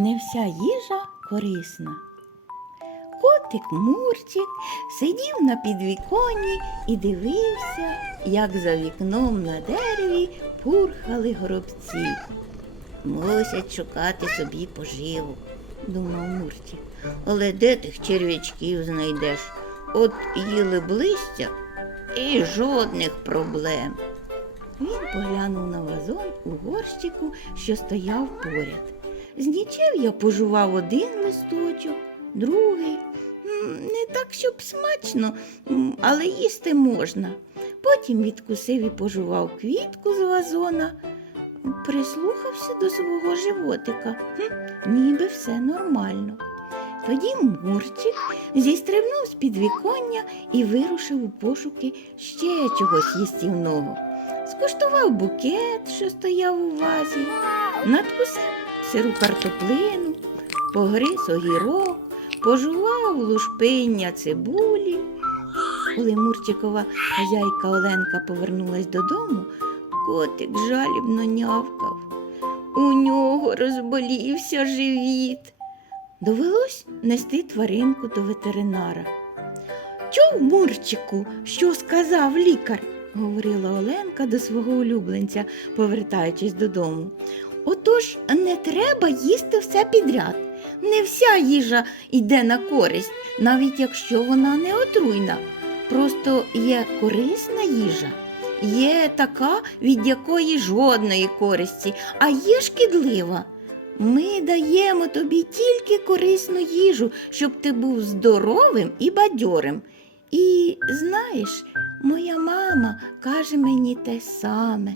не вся їжа корисна. Котик Мурчик сидів на підвіконні і дивився, як за вікном на дереві пурхали горобці. Мусять шукати собі поживу, думав Мурчик. Але де тих черв'ячків знайдеш? От їли б листя і жодних проблем. Він поглянув на вазон у горщику, що стояв поряд. З нічев'я пожував один листочок, другий. Не так, щоб смачно, але їсти можна. Потім відкусив і пожував квітку з вазона, прислухався до свого животика. Ніби все нормально. Тоді Мурчик зістрибнув з підвіконня і вирушив у пошуки ще чогось їстівного. Скуштував букет, що стояв у вазі, надкусив сиру картоплину, погриз огірок, пожував лушпиння цибулі. Коли Мурчикова хазяйка Оленка повернулась додому, котик жалібно нявкав. У нього розболівся живіт. Довелось нести тваринку до ветеринара. Чув, Мурчику, що сказав лікар, говорила Оленка до свого улюбленця, повертаючись додому. Отож не треба їсти все підряд. Не вся їжа йде на користь, навіть якщо вона не отруйна. Просто є корисна їжа, є така, від якої жодної користі, а є шкідлива. Ми даємо тобі тільки корисну їжу, щоб ти був здоровим і бадьорим. І знаєш, моя мама каже мені те саме.